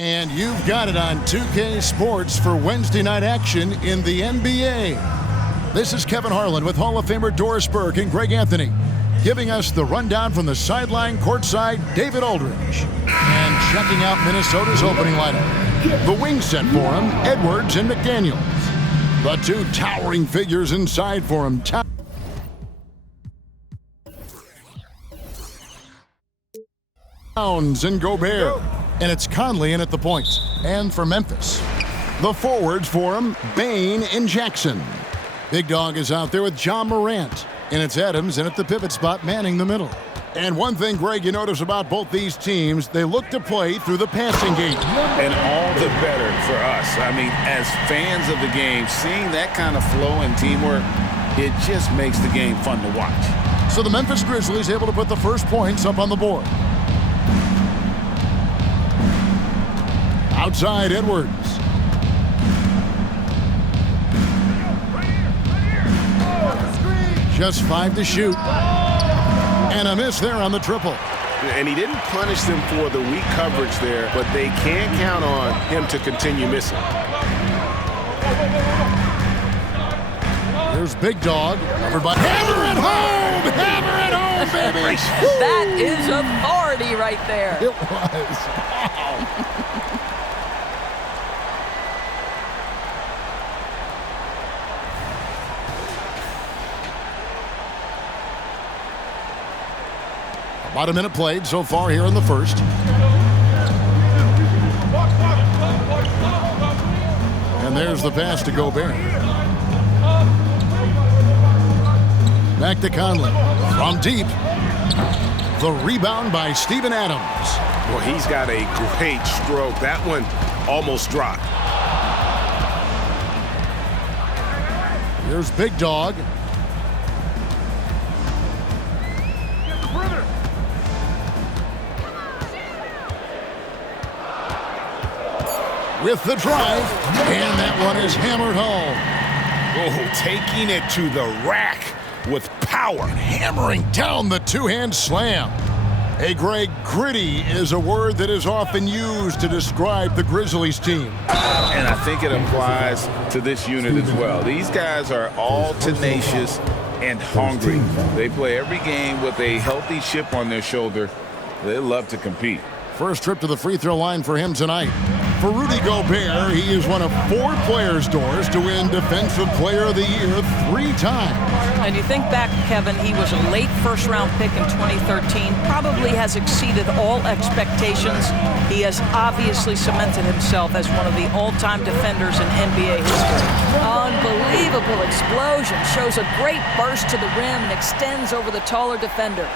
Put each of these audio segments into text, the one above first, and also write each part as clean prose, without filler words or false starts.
And you've got it on 2K Sports for Wednesday night action in the NBA. This is Kevin Harlan with Hall of Famer Doris Burke and Greg Anthony, giving us the rundown from the sideline courtside, David Aldridge. And checking out Minnesota's opening lineup. The wing set for him, Edwards and McDaniels. The two towering figures inside for him, Towns and Gobert. And it's Conley in at the point. And for Memphis, the forwards for him, Bane and Jackson. Big Dog is out there with John Morant. And it's Adams in at the pivot spot, manning the middle. And one thing, Greg, you notice about both these teams, they look to play through the passing game. And all the better for us. I mean, as fans of the game, seeing that kind of flow and teamwork, it just makes the game fun to watch. So the Memphis Grizzlies able to put the first points up on the board. Outside, Edwards. Just 5 to shoot. And a miss there on the triple. And he didn't punish them for the weak coverage there, but they can't count on him to continue missing. Here's Big Dog. Covered by Hammer at home! Hammer at home, baby! That is authority right there. It was. Wow. About a minute played so far here in the first. And there's the pass to Gobert. Back to Conley. From deep. The rebound by Steven Adams. Well, he's got a great stroke. That one almost dropped. Here's Big Dog. With the drive, and that one is hammered home. Oh, taking it to the rack with power. Hammering down the two-hand slam. Hey, Greg, gritty is a word that is often used to describe the Grizzlies team. And I think it applies to this unit as well. These guys are all tenacious and hungry. They play every game with a healthy chip on their shoulder. They love to compete. First trip to the free throw line for him tonight. For Rudy Gobert, he is one of 4 players, Doris, to win Defensive Player of the Year 3 times. And you think back, Kevin, he was a late first-round pick in 2013, probably has exceeded all expectations. He has obviously cemented himself as one of the all-time defenders in NBA history. Unbelievable explosion, shows a great burst to the rim and extends over the taller defender.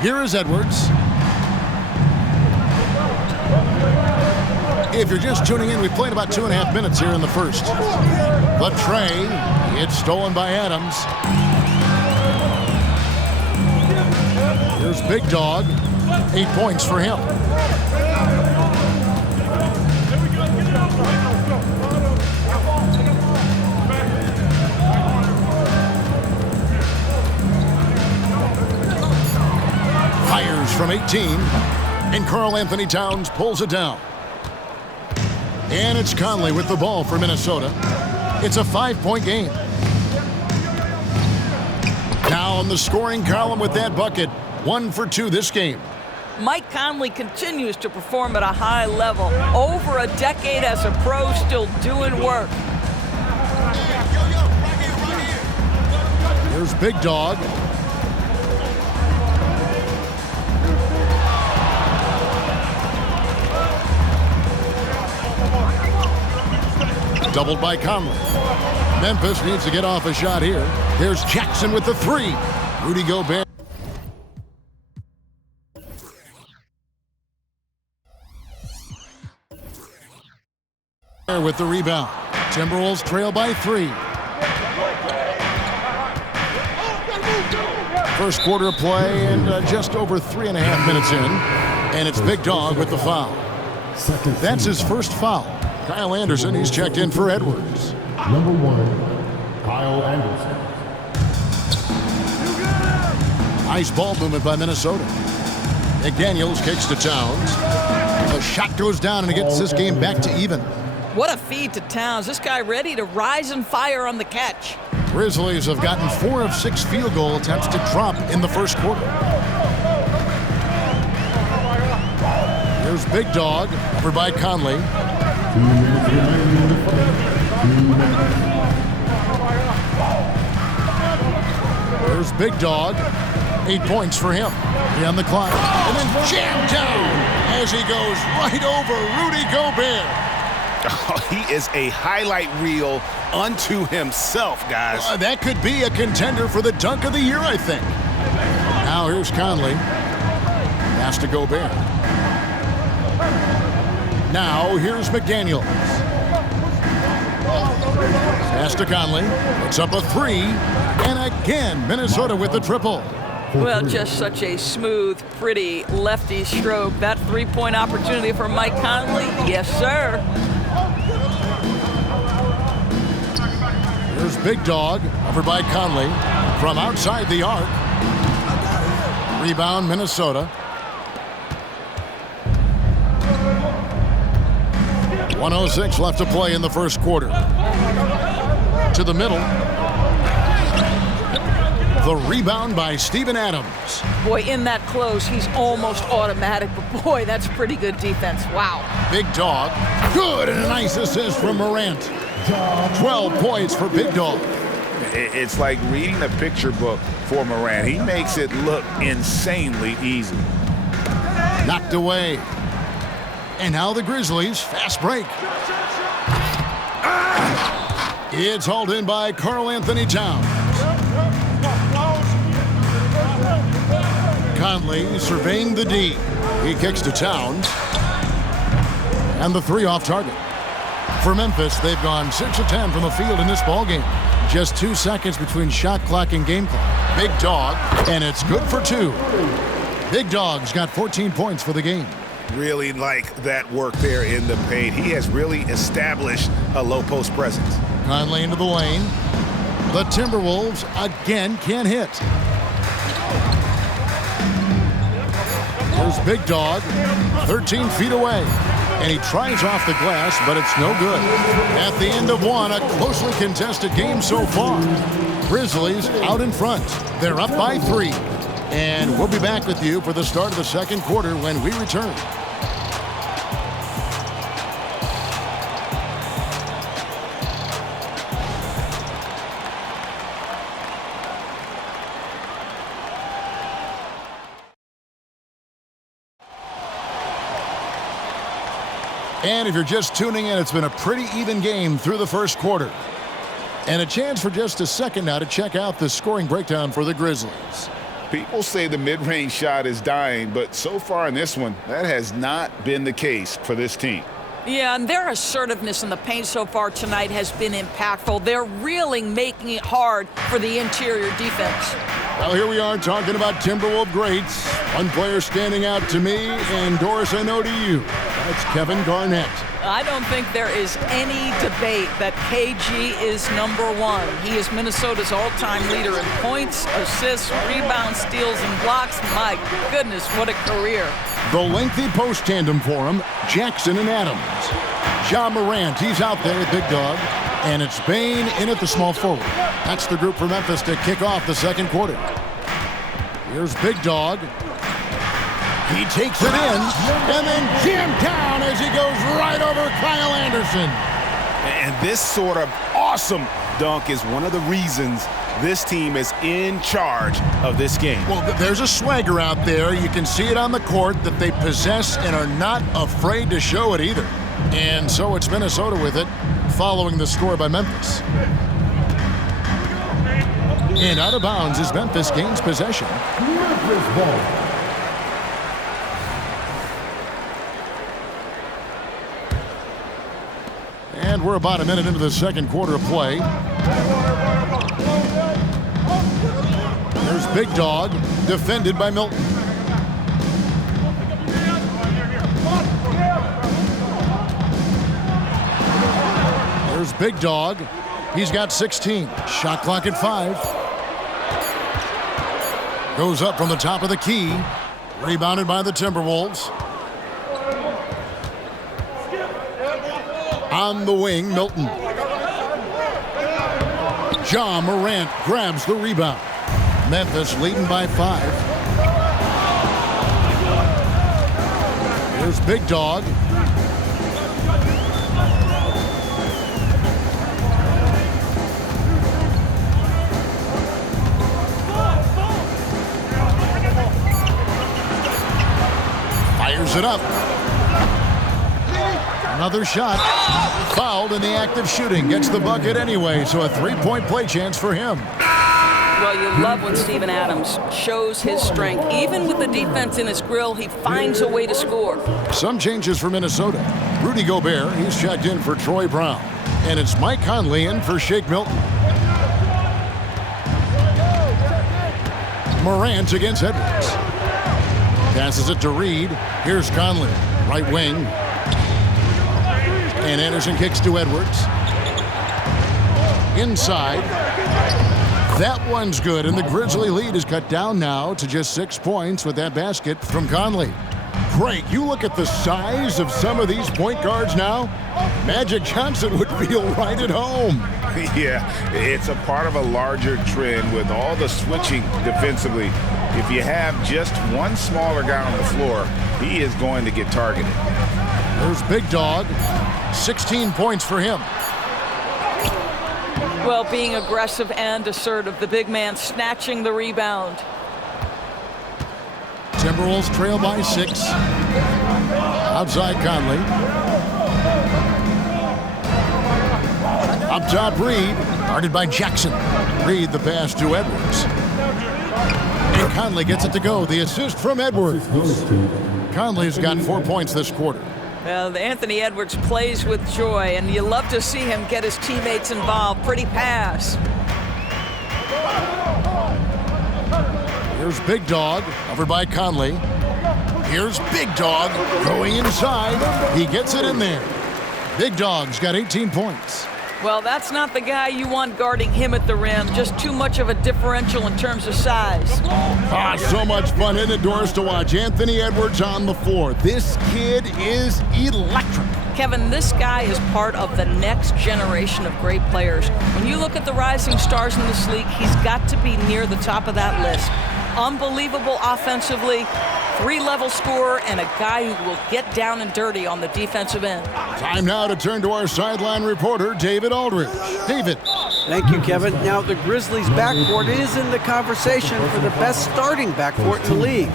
Here is Edwards. If you're just tuning in, we've played about 2.5 minutes here in the first. The tray, it's stolen by Adams. Here's Big Dog. 8 points for him. Fires from 18, and Karl Anthony Towns pulls it down. And it's Conley with the ball for Minnesota. It's a 5-point game. Now on the scoring column with that bucket, 1 for 2 this game. Mike Conley continues to perform at a high level. Over a decade as a pro, still doing work. Here's Big Dog. Doubled by Conley. Memphis needs to get off a shot here. There's Jackson with the 3. Rudy Gobert. With the rebound. Timberwolves trail by 3. First quarter of play and just over 3.5 minutes in. And it's Big Dog with the foul. That's his first foul. Kyle Anderson, he's checked in for Edwards. Number 1, Kyle Anderson. Nice ball movement by Minnesota. McDaniels kicks to Towns. The shot goes down and it gets this game back to even. What a feed to Towns. This guy ready to rise and fire on the catch. Grizzlies have gotten 4 of 6 field goal attempts to drop in the first quarter. Here's Big Dog, over by Conley. Here's Big Dog, 8 points for him. On the clock, and then jammed down as he goes right over Rudy Gobert. Oh, he is a highlight reel unto himself, guys. That could be a contender for the dunk of the year, I think. Now here's Conley. Pass to Gobert. Now here's McDaniels. Pass to Conley. Puts up a 3. And again, Minnesota with the triple. Well, just such a smooth, pretty lefty stroke. That three-point opportunity for Mike Conley. Yes, sir. Here's Big Dog, over by Conley, from outside the arc. Rebound, Minnesota. 1:06 left to play in the first quarter. To the middle. The rebound by Steven Adams. Boy, in that close, he's almost automatic, but boy, that's pretty good defense. Wow. Big Dog. Good, and a nice assist from Morant. 12 points for Big Dog. It's like reading a picture book for Morant. He makes it look insanely easy. Knocked away. And now the Grizzlies, fast break. It's hauled in by Karl Anthony Towns. Conley surveying the D. He kicks to Towns. And the 3 off target. For Memphis, they've gone 6 of 10 from the field in this ballgame. Just 2 seconds between shot clock and game clock. Big Dog, and it's good for 2. Big Dog's got 14 points for the game. Really like that work there in the paint. He has really established a low post presence. Conley into the lane. The Timberwolves again can't hit. Here's Big Dog, 13 feet away. And he tries off the glass, but it's no good. At the end of one, a closely contested game so far. Grizzlies out in front. They're up by 3. And we'll be back with you for the start of the second quarter when we return. And if you're just tuning in, it's been a pretty even game through the first quarter. And a chance for just a second now to check out the scoring breakdown for the Grizzlies. People say the mid-range shot is dying, but so far in this one, that has not been the case for this team. Yeah, and their assertiveness in the paint so far tonight has been impactful. They're really making it hard for the interior defense. Well, here we are talking about Timberwolves greats. One player standing out to me, and Doris, I know to you. That's Kevin Garnett. I don't think there is any debate that KG is number 1. He is Minnesota's all-time leader in points, assists, rebounds, steals, and blocks. My goodness, what a career. The lengthy post tandem for him, Jackson and Adams. Ja Morant, he's out there at Big Dog. And it's Bane in at the small forward. That's the group for Memphis to kick off the second quarter. Here's Big Dog. He takes it in, and then jammed down as he goes right over Kyle Anderson. And this sort of awesome dunk is one of the reasons this team is in charge of this game. Well, there's a swagger out there. You can see it on the court that they possess and are not afraid to show it either. And so it's Minnesota with it, following the score by Memphis. And out of bounds as Memphis gains possession. Memphis ball. And we're about a minute into the second quarter of play. There's Big Dog, defended by Milton. There's Big Dog. He's got 16. Shot clock at 5. Goes up from the top of the key. Rebounded by the Timberwolves. On the wing, Milton. Ja Morant grabs the rebound. Memphis leading by 5. Here's Big Dog. Fires it up. Another shot. Fouled in the act of shooting. Gets the bucket anyway, so a 3-point play chance for him. Well, you love when Steven Adams shows his strength. Even with the defense in his grill, he finds a way to score. Some changes for Minnesota. Rudy Gobert, he's checked in for Troy Brown. And it's Mike Conley in for Shake Milton. Morant against Edwards. Passes it to Reed. Here's Conley, right wing. And Anderson kicks to Edwards. Inside. That one's good, and the Grizzly lead is cut down now to just 6 points with that basket from Conley. Greg, you look at the size of some of these point guards now. Magic Johnson would feel right at home. Yeah, it's a part of a larger trend with all the switching defensively. If you have just one smaller guy on the floor, he is going to get targeted. There's Big Dog. 16 points for him. Well, being aggressive and assertive, the big man snatching the rebound. Timberwolves trail by 6. Outside Conley. Up top Reed. Guarded by Jackson. Reed the pass to Edwards. And Conley gets it to go. The assist from Edwards. Conley's got 4 points this quarter. Well, Anthony Edwards plays with joy, and you love to see him get his teammates involved. Pretty pass. Here's Big Dog, covered by Conley. Here's Big Dog going inside. He gets it in there. Big Dog's got 18 points. Well, that's not the guy you want guarding him at the rim. Just too much of a differential in terms of size. So much fun, isn't it, Doris, to watch Anthony Edwards on the floor. This kid is electric. Kevin, this guy is part of the next generation of great players. When you look at the rising stars in this league, he's got to be near the top of that list. Unbelievable offensively, 3-level scorer, and a guy who will get down and dirty on the defensive end. Time now to turn to our sideline reporter, David Aldridge. David. Thank you, Kevin. Now, the Grizzlies' backcourt is in the conversation for the best starting backcourt in the league.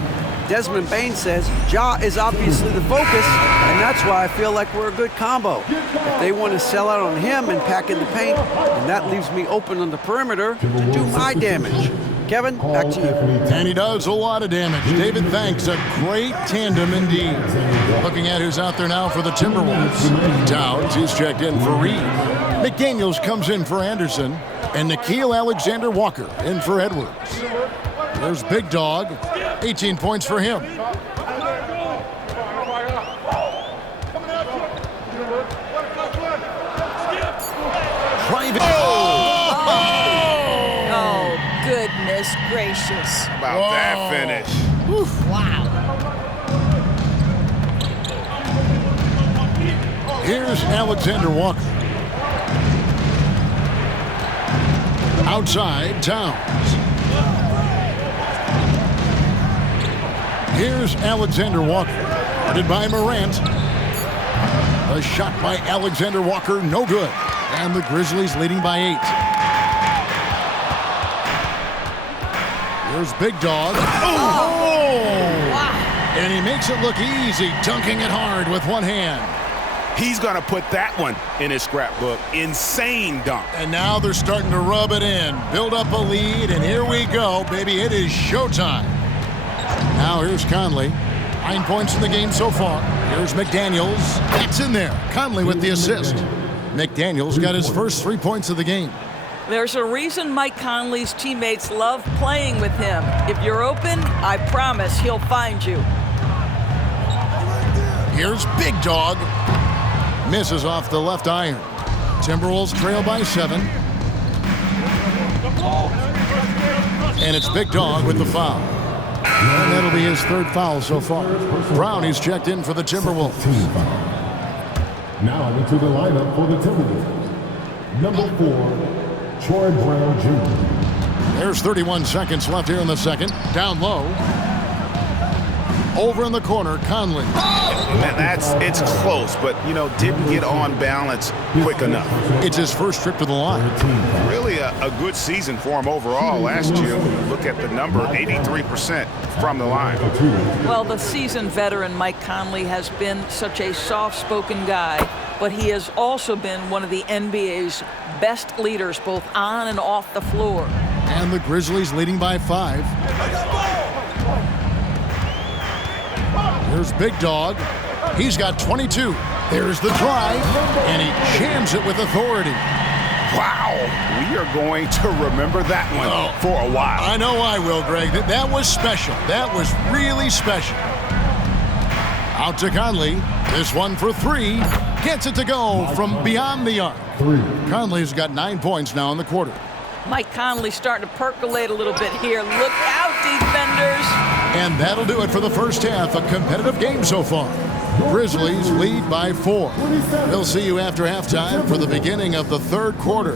Desmond Bain says Ja is obviously the focus, and that's why I feel like we're a good combo. If they want to sell out on him and pack in the paint, then that leaves me open on the perimeter to do my damage. Kevin, back to you. And he does a lot of damage. David, thanks. A great tandem indeed. Looking at who's out there now for the Timberwolves. Dowd is checked in for Reed. McDaniels comes in for Anderson. And Nickeil Alexander-Walker in for Edwards. There's Big Dog. 18 points for him. Private. Goodness gracious. How about that finish? Oof, wow. Here's Alexander Walker. Outside, Towns. Here's Alexander Walker. Guarded by Morant. A shot by Alexander Walker, no good. And the Grizzlies leading by 8. Here's Big Dog. Wow. And he makes it look easy, dunking it hard with one hand. He's going to put that one in his scrapbook. Insane dunk. And now they're starting to rub it in, build up a lead, and here we go, baby. It is showtime. Now here's Conley. 9 points in the game so far. Here's McDaniels. That's in there. Conley with the assist. McDaniels got his first 3 points of the game. There's a reason Mike Conley's teammates love playing with him. If you're open, I promise he'll find you. Here's Big Dog. Misses off the left iron. Timberwolves trail by 7. And it's Big Dog with the foul. And that'll be his third foul so far. Brown, he's checked in for the Timberwolves. Now into the lineup for the Timberwolves. Number 4, Troy Brown Jr. There's 31 seconds left here in the second. Down low. Over in the corner, Conley. It's close, but, didn't get on balance quick enough. It's his first trip to the line. Really a good season for him overall last year. When you look at the number, 83% from the line. Well, the seasoned veteran Mike Conley has been such a soft-spoken guy, but he has also been one of the NBA's best leaders, both on and off the floor. And the Grizzlies leading by 5. Here's Big Dog. He's got 22. There's the drive, and he jams it with authority. Wow, we are going to remember that one for a while. I know I will, Greg. That was special. That was really special. Out to Conley. This one for 3. Gets it to go from beyond the arc. Conley's got 9 points now in the quarter. Mike Conley starting to percolate a little bit here. Look out, defenders. And that'll do it for the first half. A competitive game so far. Grizzlies lead by 4. We'll see you after halftime for the beginning of the third quarter.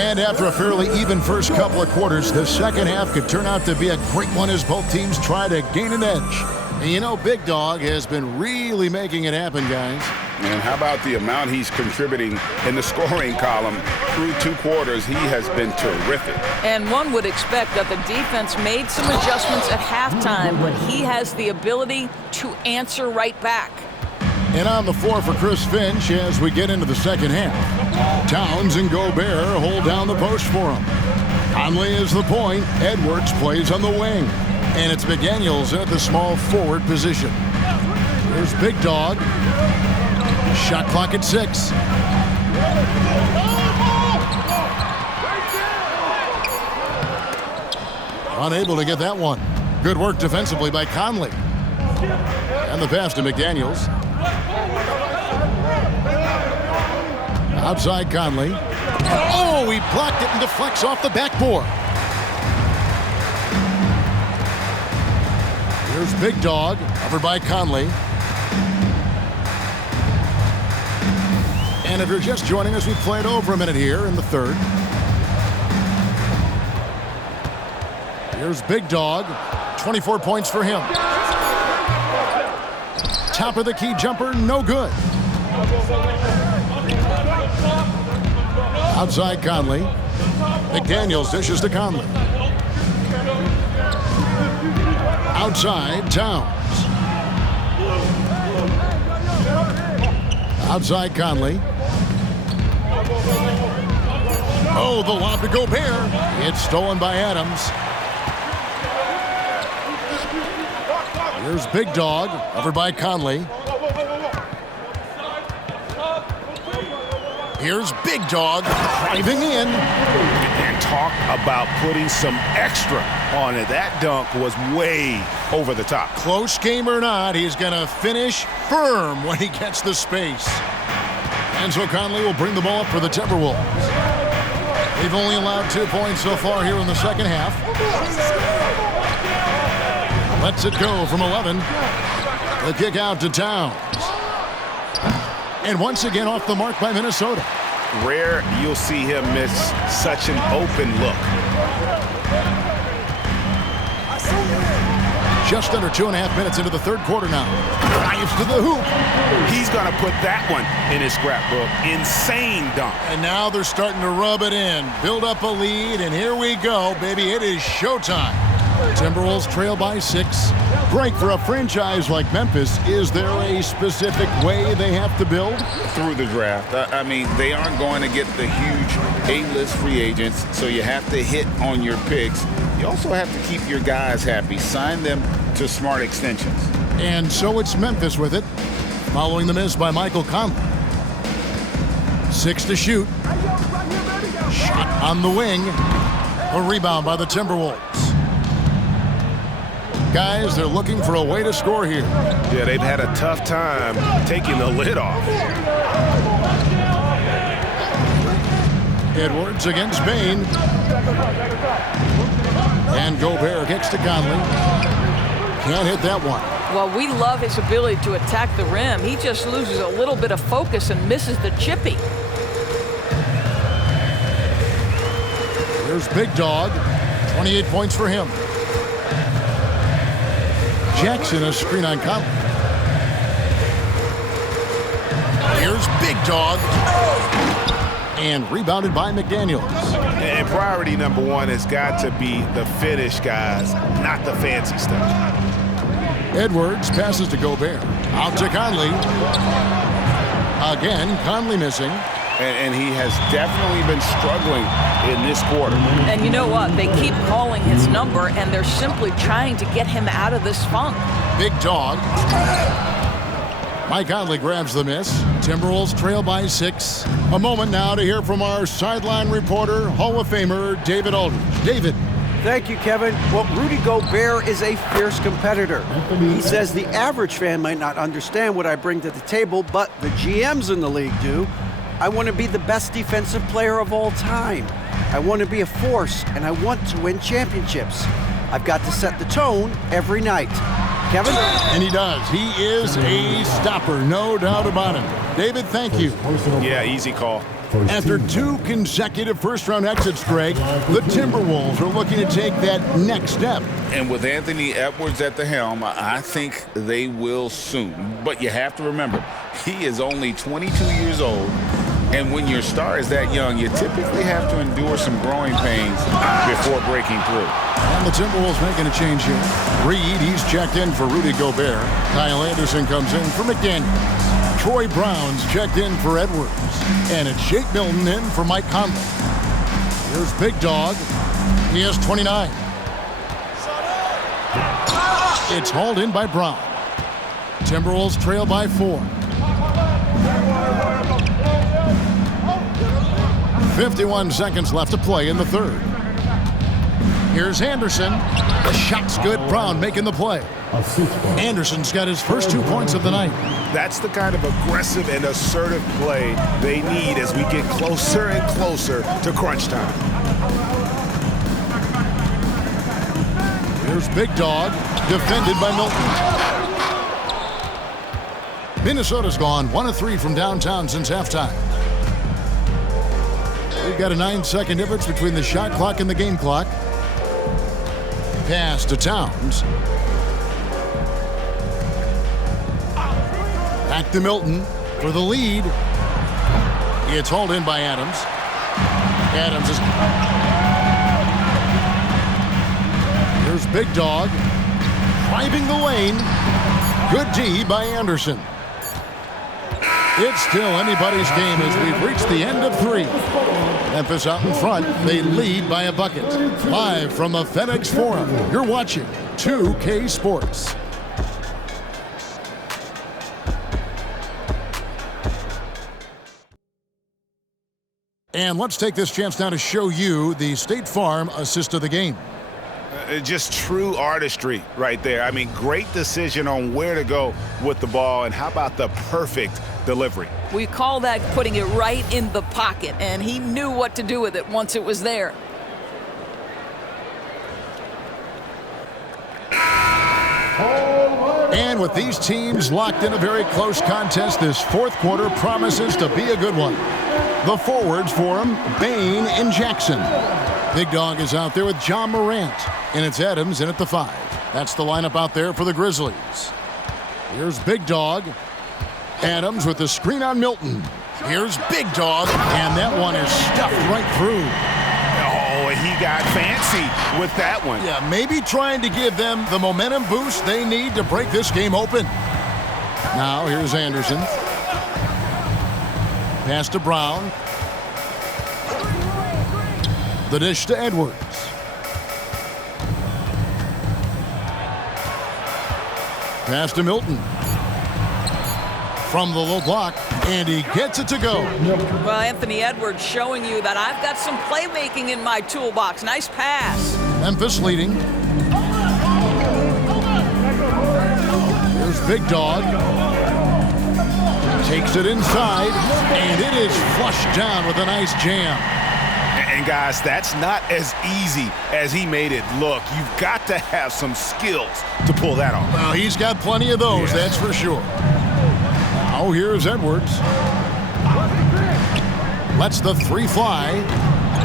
And after a fairly even first couple of quarters, the second half could turn out to be a great one as both teams try to gain an edge. And Big Dog has been really making it happen, guys. And how about the amount he's contributing in the scoring column through 2 quarters? He has been terrific. And one would expect that the defense made some adjustments at halftime, but he has the ability to answer right back. And on the floor for Chris Finch as we get into the second half. Towns and Gobert hold down the post for him. Conley is the point. Edwards plays on the wing. And it's McDaniels at the small forward position. Here's Big Dog. Shot clock at 6. Unable to get that one. Good work defensively by Conley. And the pass to McDaniels. Outside Conley. Oh, he blocked it and deflects off the backboard. Here's Big Dog, covered by Conley. And if you're just joining us, we've played over a minute here in the third. Here's Big Dog, 24 points for him. Top of the key jumper, no good. Outside Conley. McDaniels dishes to Conley. Outside Towns. Outside Conley. Oh, the lob to Gobert. It's stolen by Adams. Here's Big Dog, covered by Conley. Here's Big Dog driving in. And talk about putting some extra on it. That dunk was way over the top. Close game or not, he's going to finish firm when he gets the space. And so Conley will bring the ball up for the Timberwolves. They've only allowed 2 points so far here in the second half. Lets it go from 11. The kick out to Towns. And once again off the mark by Minnesota. Rare you'll see him miss such an open look. Just under 2.5 minutes into the third quarter now. Drives to the hoop. He's going to put that one in his scrapbook. Insane dunk. And now they're starting to rub it in. Build up a lead, and here we go, baby. It is showtime. Timberwolves trail by 6. Greg, for a franchise like Memphis, is there a specific way they have to build? Through the draft. I mean, they aren't going to get the huge A-list free agents, so you have to hit on your picks. You also have to keep your guys happy. Sign them to smart extensions. And so it's Memphis with it, following the miss by Michael Conley. 6 to shoot. Shot on the wing. A rebound by the Timberwolves. Guys, they're looking for a way to score here. Yeah, they've had a tough time taking the lid off. Edwards against Bain. And Gobert kicks to Conley. Can't hit that one. Well, we love his ability to attack the rim. He just loses a little bit of focus and misses the chippy. Here's Big Dog. 28 points for him. Jackson, a screen on Conley. Here's Big Dog. And rebounded by McDaniels. And priority number one has got to be the finish, guys, not the fancy stuff. Edwards passes to Gobert. Out to Conley. Again, Conley missing. And he has definitely been struggling in this quarter. And you know what? They keep calling his number, and they're simply trying to get him out of this funk. Big Dog. Mike Conley grabs the miss. Timberwolves trail by 6. A moment now to hear from our sideline reporter, Hall of Famer David Aldridge. David. Thank you, Kevin. Well, Rudy Gobert is a fierce competitor. He says the average fan might not understand what I bring to the table, but the GMs in the league do. I want to be the best defensive player of all time. I want to be a force, and I want to win championships. I've got to set the tone every night. Kevin? And he does. He is a stopper, no doubt about it. David, thank you. Yeah, easy call. After 2 consecutive first-round exits, Greg, the Timberwolves are looking to take that next step. And with Anthony Edwards at the helm, I think they will soon. But you have to remember, he is only 22 years old. And when your star is that young, you typically have to endure some growing pains before breaking through. And the Timberwolves making a change here. Reed, he's checked in for Rudy Gobert. Kyle Anderson comes in for McDaniels. Troy Brown's checked in for Edwards. And it's Shake Milton in for Mike Conley. Here's Big Dog. He has 29. It's hauled in by Brown. Timberwolves trail by 4. 51 seconds left to play in the third. Here's Anderson. The shot's good. Brown making the play. Anderson's got his first 2 points of the night. That's the kind of aggressive and assertive play they need as we get closer and closer to crunch time. Here's Big Dog, defended by Milton. Minnesota's gone 1 of 3 from downtown since halftime. We've got a 9-second difference between the shot clock and the game clock. Pass to Towns. Back to Milton for the lead. It's hauled in by Adams. Adams is... Here's Big Dog. Driving the lane. Good D by Anderson. It's still anybody's game as we've reached the end of 3. Memphis out in front. They lead by a bucket. Live from the FedEx Forum, you're watching 2K Sports. And let's take this chance now to show you the State Farm assist of the game. Just true artistry right there. I mean, great decision on where to go with the ball, and how about the perfect delivery? We call that putting it right in the pocket, and he knew what to do with it once it was there. And with these teams locked in a very close contest, this fourth quarter promises to be a good one. The forwards for him, Bain and Jackson. Big Dog is out there with John Morant, and it's Adams in at the 5. That's the lineup out there for the Grizzlies. Here's Big Dog. Adams with the screen on Milton. Here's Big Dog, and that one is stuffed right through. Oh, he got fancy with that one. Yeah, maybe trying to give them the momentum boost they need to break this game open. Now, here's Anderson. Pass to Brown. The dish to Edwards. Pass to Milton. From the low block, and he gets it to go. Well, Anthony Edwards showing you that I've got some playmaking in my toolbox. Nice pass. Memphis leading. Here's Big Dog. Takes it inside, and it is flushed down with a nice jam. And guys, that's not as easy as he made it look. You've got to have some skills to pull that off. Well, he's got plenty of those, that's for sure. Now here's Edwards. Lets the three fly,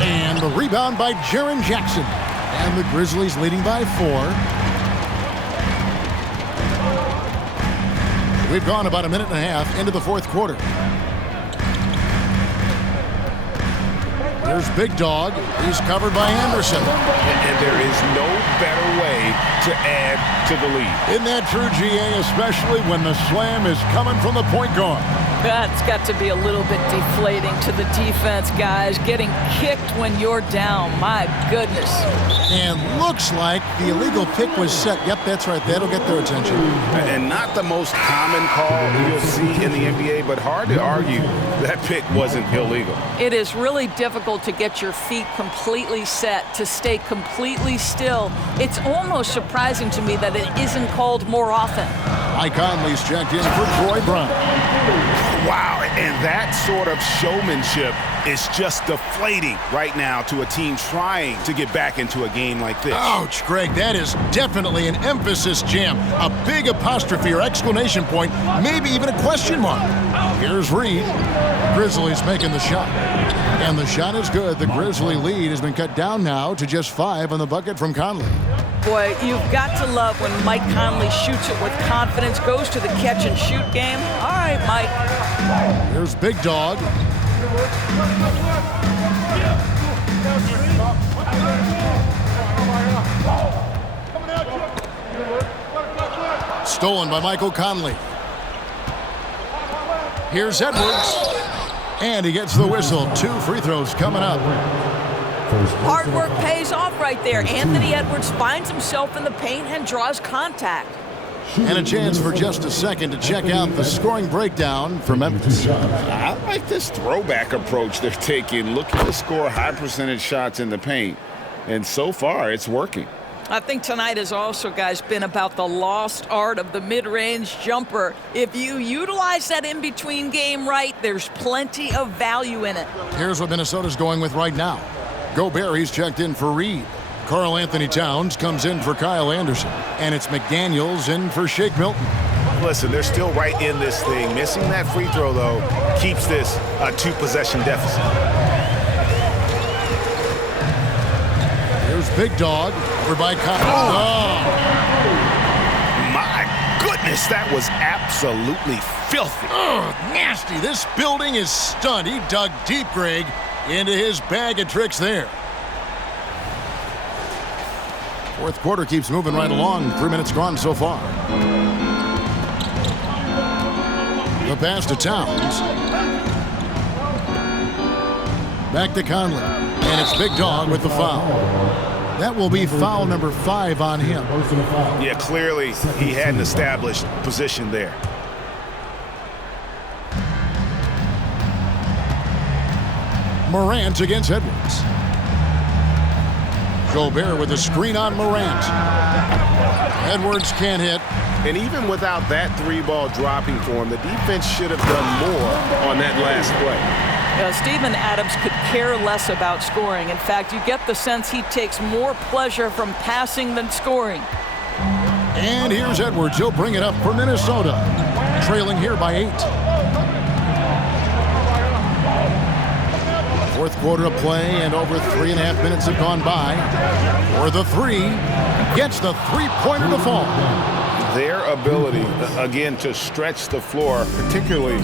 and the rebound by Jaren Jackson. And the Grizzlies leading by 4. We've gone about a minute and a half into the fourth quarter. Here's Big Dog. He's covered by Anderson. And there is no better way to add to the lead. Isn't that true, GA, especially when the slam is coming from the point guard? That's got to be a little bit deflating to the defense, guys. Getting kicked when you're down. My goodness. And looks like the illegal pick was set. Yep, that's right. That'll get their attention. And not the most common call you'll see in the NBA, but hard to argue that pick wasn't illegal. It is really difficult to get your feet completely set, to stay completely still. It's almost surprising to me that it isn't called more often. Mike Conley's checked in for Troy Brown. Wow, and that sort of showmanship is just deflating right now to a team trying to get back into a game like this. Ouch, Greg, that is definitely an emphasis jam. A big apostrophe or exclamation point, maybe even a question mark. Here's Reed. Grizzlies making the shot. And the shot is good. The Grizzly lead has been cut down now to just 5 on the bucket from Conley. Boy, you've got to love when Mike Conley shoots it with confidence, goes to the catch-and-shoot game. All right, Mike. Here's Big Dog. Stolen by Michael Conley. Here's Edwards. And he gets the whistle. 2 free throws coming up. Hard work pays off right there. Anthony Edwards finds himself in the paint and draws contact. And a chance for just a second to check out the scoring breakdown for Memphis. I like this throwback approach they're taking, looking to score high percentage shots in the paint. And so far, it's working. I think tonight has also, guys, been about the lost art of the mid-range jumper. If you utilize that in-between game right, there's plenty of value in it. Here's what Minnesota's going with right now. Gobert, he's checked in for Reed. Karl Anthony Towns comes in for Kyle Anderson. And it's McDaniels in for Shake Milton. Listen, they're still right in this thing. Missing that free throw, though, keeps this a 2-possession deficit. Here's Big Dog over by Kyle. Oh. My goodness, that was absolutely filthy. Oh, nasty. This building is stunned. He dug deep, Greg, into his bag of tricks there. Fourth quarter keeps moving right along. 3 minutes gone so far. The pass to Towns. Back to Conley. And it's Big Dog with the foul. That will be foul number 5 on him. Yeah, clearly he had an established position there. Morant against Edwards. Gobert with a screen on Morant. Edwards can't hit. And even without that 3-ball dropping for him, the defense should have done more on that last play. Steven Adams could care less about scoring. In fact, you get the sense he takes more pleasure from passing than scoring. And here's Edwards. He'll bring it up for Minnesota. Trailing here by 8. Fourth quarter of play, and over 3.5 minutes have gone by. For the 3, gets the 3-pointer to fall. their ability, again, to stretch the floor, particularly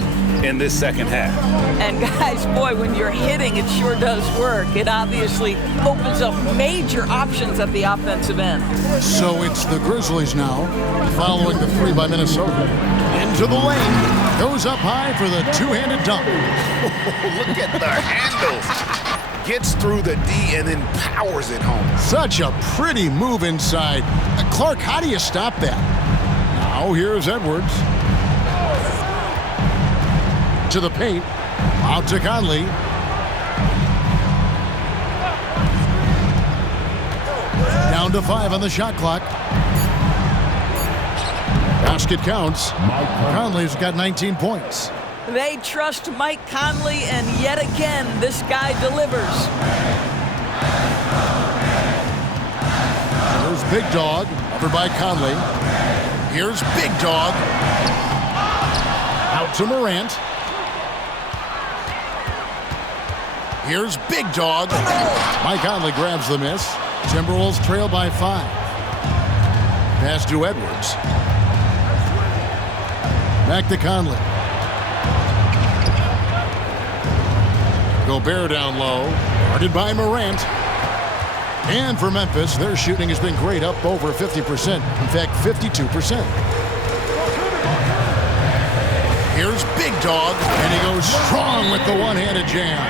in this second half. And guys, boy, when you're hitting, it sure does work. It obviously opens up major options at the offensive end. So it's the Grizzlies now, following the three by Minnesota. Into the lane, goes up high for the two-handed dunk. Look at the handle. Gets through the D and then powers it home. Such a pretty move inside. Clark, how do you stop that? Now here's Edwards. To the paint. Out to Conley. Down to 5 on the shot clock. Basket counts. Conley's got 19 points. They trust Mike Conley, and yet again, this guy delivers. Here's Big Dog, over by Conley. Here's Big Dog. Out to Morant. Here's Big Dog. Mike Conley grabs the miss. Timberwolves trail by 5. Pass to Edwards. Back to Conley. Gobert down low, guarded by Morant. And for Memphis, their shooting has been great, up over 50%. In fact, 52%. Here's Big Dog, and he goes strong with the one-handed jam.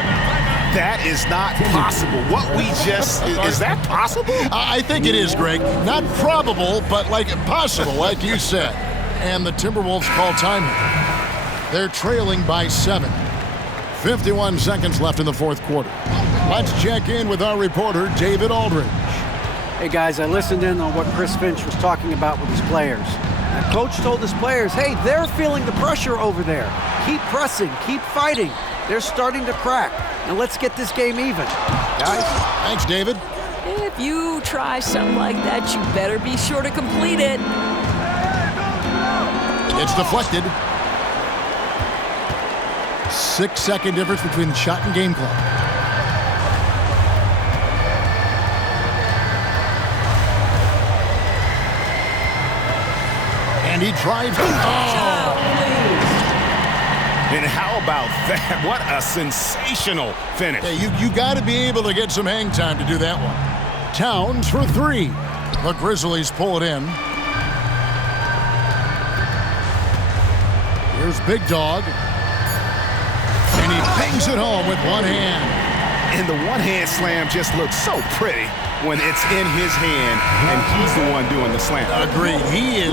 That is not possible. What we just, is that possible? I think it is, Greg. Not probable, but like possible, like you said. And the Timberwolves call timeout. They're trailing by 7. 51 seconds left in the fourth quarter. Let's check in with our reporter, David Aldridge. Hey, guys, I listened in on what Chris Finch was talking about with his players. The coach told his players, hey, they're feeling the pressure over there. Keep pressing, keep fighting. They're starting to crack. And let's get this game even. Guys? Thanks, David. If you try something like that, you better be sure to complete it. It's deflected. 6-second difference between the shot and game clock. And he drives. Oh! And how about that? What a sensational finish. Yeah, you got to be able to get some hang time to do that one. Towns for 3. The Grizzlies pull it in. Here's Big Dog. And he bangs it home with one hand. And the one-hand slam just looks so pretty when it's in his hand and he's the one doing the slam. Agreed. He is